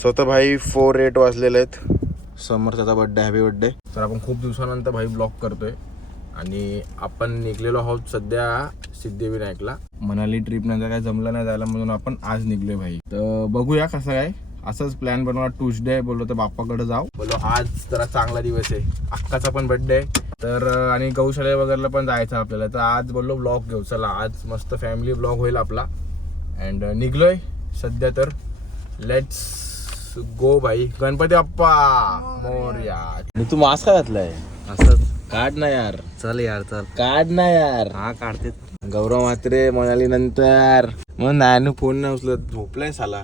स्वतः भाई 4:08 वाजलेले आहेत. समर्थाचा बर्थडे, हॅपी बर्थडे. तर आपण खूप दिवसानंतर भाई ब्लॉग करतोय आणि आपण निघलेलो आहोत सध्या सिद्धिविनायकला. मनाली ट्रिप नंतर काय जमलं नाही जायला म्हणून आपण आज निघलोय भाई. तर बघूया कसं काय. असंच प्लॅन बनवला, ट्यूसडे बोललो तर बाप्पाकडे जाऊ बोललो. आज जरा चांगला दिवस आहे, अक्काचा पण बर्थडे आहे तर आणि गौशाला वगैरेला पण जायचं आपल्याला. तर आज बोललो ब्लॉग घेऊ, चला आज मस्त फॅमिली ब्लॉग होईल आपला. अँड निघलोय सध्या तर लेट्स गो भाई. गणपती बाप्पा मोरया. तू मास्क का घातलाय? असं काढ ना यार. चल यार चल काढ ना यार. हा काढते. गौरव म्हात्रे म्हणाली नंतर मग नानू फोन नाही उचलत, झोपलाय साला.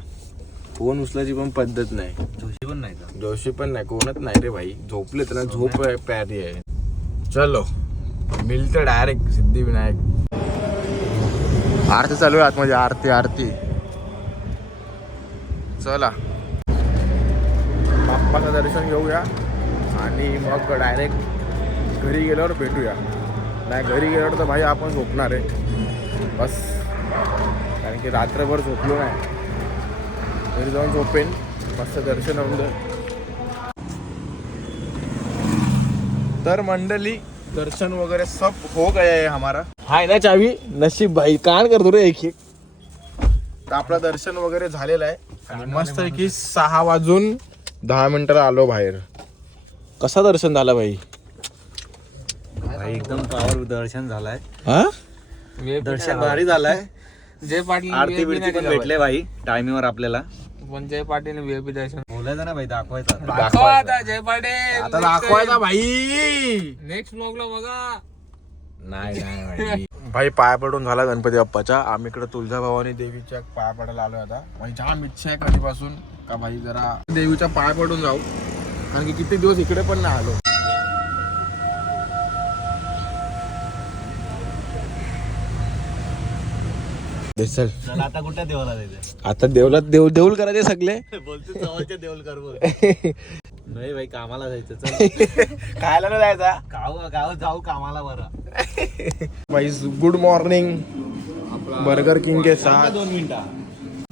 फोन उचलायची पण पद्धत नाही. जोशी पण नाही का? जोशी पण नाही, कोणच नाही रे भाई. झोपले तर झोप प्यारी आहे. चलो मिलते डायरेक्ट सिद्धिविनायक. आरती चालू आहे आतमध्ये, आरती आरती. चला बाप्पाचं दर्शन घेऊया आणि मग डायरेक्ट घरी गेल्यावर भेटूया. नाही घरी गेल्यावर तर भाई आपण झोपणार आहे बस, कारण की रात्रभर झोपलो नाही. घरी जाऊन झोपेन, मस्त दर्शन होऊन जाईल. तर मंडळी दर्शन वगैरे सब हो गया है हमारा. हाय ना चावी, नशीब भाई. कान करतो रे एक एक. तर आपलं दर्शन वगैरे झालेलं आहे आणि मस्त आहे की 6:10 आलो बाहेर. कसा दर्शन झाला भाई? भाई एकदम पावर दर्शन झालाय. हा दर्शन भारी झालाय. जय पाटील आरती बिरती पण भेटले भाई टायमीवर आपल्याला. पण जय पाटील व्हीआयपी दर्शन बोलायचं ना भाई, दाखवायचं. दाखवा आता जय पाटील. आता दाखवायचा भाई. नेक्स्ट ब्लॉगला बघा. नाही भाई. भाई पाया पडून झाला गणपती बाप्पाच्या. आम्ही इकडे तुळजाभवानी देवीच्या पाया पडायला आलोय आता. भाई जाम इच्छा आहे कधीपासून का भाई जरा देवीच्या पाया पडून जाऊ, कारण की किती दिवस इकडे पण नाही आलो. चल आता कुठे देवाला जायचं? आता देवलात देऊल करायचे सगळे. बोलतो जवळच्या देवल कर बोल. नाही भाई कामाला जायचं. चल खायला नाही जायचा. गावात जाऊ कामाला बरं. भाई गुड मॉर्निंग. बर्गर किंग के साथ 2 मिनिटा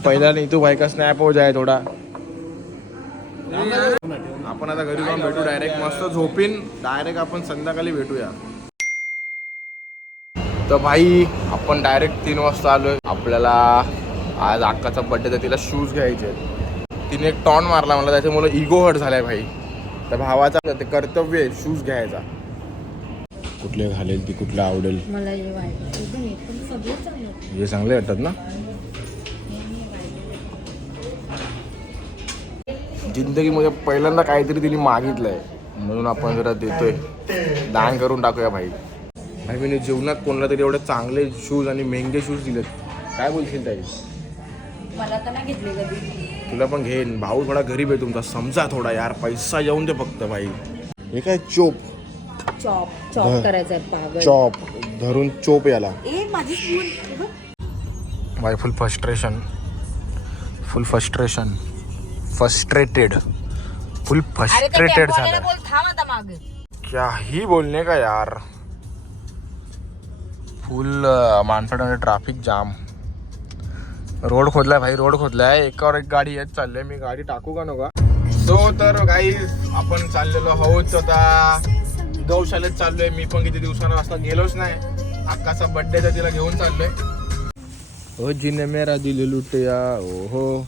पहिला नाही तू भाई का स्नॅप हो जाए थोडा. आपण आता घरी जाऊन भेटू डायरेक्ट. मस्त झोपीन डायरेक्ट आपण संध्याकाळी भेटूया. तर भाई आपण डायरेक्ट 3 वाजता आलोय. आपल्याला आज अक्काचा बर्थडे तर तिला शूज घ्यायचे. तिने एक टॉन मारला मला, त्याच्यामुळे इगो हर्ट झालाय भाई. तर भावाचा ते कर्तव्य आहे शूज घ्यायचा. कुठले घालेल ती, कुठलं आवडेल. मला हे हे चांगले वाटतात ना. जिंदगीमध्ये पहिल्यांदा काहीतरी तिने मागितलंय म्हणून आपण जरा देतोय. दान करून टाकूया भाई. भाई मी जीवनात कोणाला तरी एवढे चांगले शूज आणि महंगे शूज दिलेत. काय बोलशील ताई? मला तर नाही घेतले कधी. तुला पण घेईन. भाऊ थोडा गरीब आहे तुमचा, समजा थोडा यार. पैसा येऊन दे फक्त भाई. हे काय चोप चॉप करायचं आहे पागल. चॉप धरून चोप याला. ए माझी स्कूल भाई फुल फ्रस्ट्रेटेड झाला. थांब आता मागे. क्या ही बोलणे का यार. फुल मानपाड्यामध्ये ट्रॅफिक जाम. रोड खोदलाय भाई, रोड खोदलाय. एकावर एक गाडी येत चालले. मी गाडी टाकू का नका. सो तर गाईज आपण चाललेलो आहोत आता गौशालेत चाललोय. मी पण किती दिवसांना वाजता गेलोच नाही. अक्काचा बर्थडे तर तिला घेऊन चाललोय. ओ जिने मेरा दिल लुटया ओहो.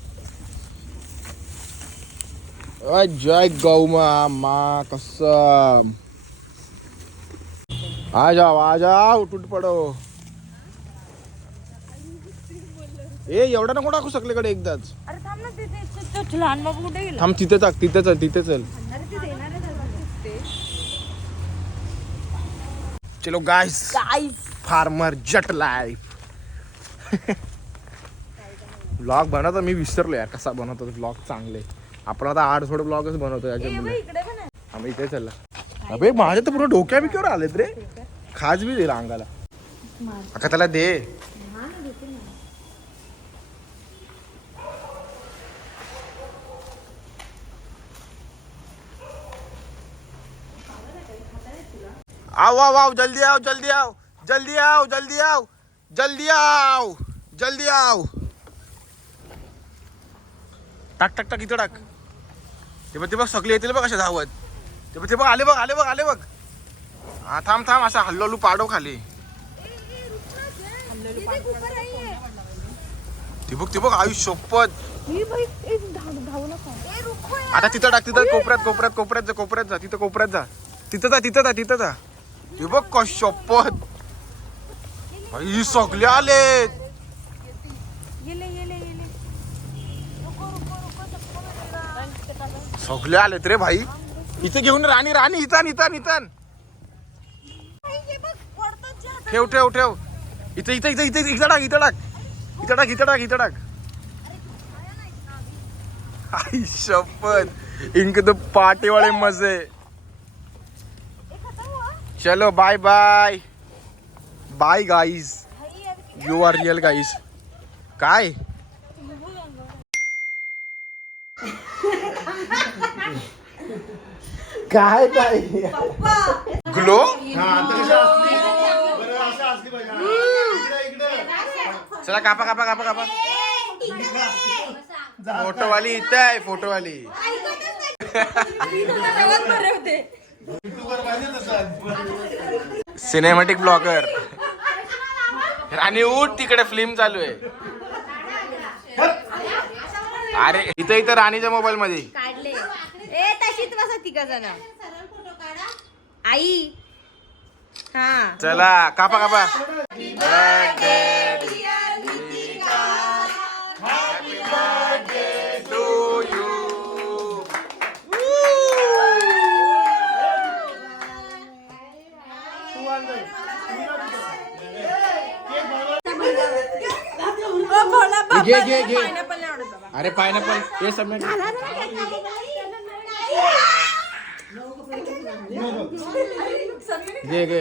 जय गौ माँ कसम. आ जाओ टूट पडो. ए एवढा नको टाकू सगळीकडे एकदाच. अरे थांब ना, तिथे लहान बाबू कुठे गेला? थांब तिथे टाक. तिथे चल. अरे ते देणार आहे. चलो गाइस फार्मर जट लाईफ. ब्लॉग बनवतो मी विसरलो यार कसा बनवतो ब्लॉग. चांगले आपण आता 8 ब्लॉगच बनवतो याच्यामध्ये. आम्ही इथे चालला. अबे माझ्या तर पूर्ण डोक्या बिक्यावर आलेत रे. खाज बी दे अंगाला. अका त्याला दे. आओ जल्दी आओ. टाक टाक टाक इथं टाक. ते बघ सगळे येतील बघ असे धावत. ते बघ आले बघ. हा थांब असा हल्लू पाडव खाली. ते बघ आयुष शपथ. आता तिथं टाक. तिथं कोपऱ्यात जा. तिथं जा. ते बघ का शपथ. भाई सगळे आलेत. सगळे आलेत रे भाई. इथे घेऊन राणी इथं ठेव. इथं टाक. आई शपथ इनके तो पार्टी वाले मजे. चलो bye guys. You are real guys. काय ग्लो चला कापा. फोटोवाली इथं आहे. Cinematic blogger. राणी उठ तिकडे फिल्म चालू आहे. अरे इथं राणीच्या मोबाईल मध्ये काढले. तशीच बसा तिघ जण. आई हा चला कापा. घे. अरे पायनॅपल हे सब घे.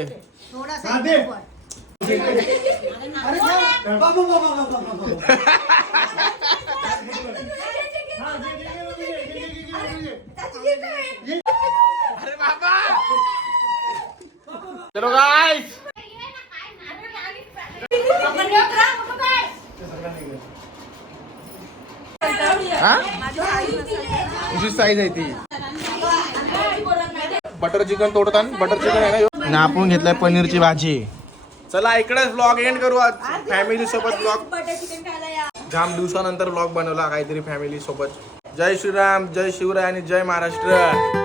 अरे बाबा चलो गाइस. तुझी साईज आहे ती. बटर चिकन तोडताना बटर चिकन आहे ना. आपण घेतलाय पनीरची भाजी. चला इकडेच ब्लॉग एंड करू आज फॅमिली सोबत. ब्लॉग जाम दिवसानंतर ब्लॉग बनवला काहीतरी फॅमिली सोबत. जय श्रीराम, जय शिवराय आणि जय महाराष्ट्र.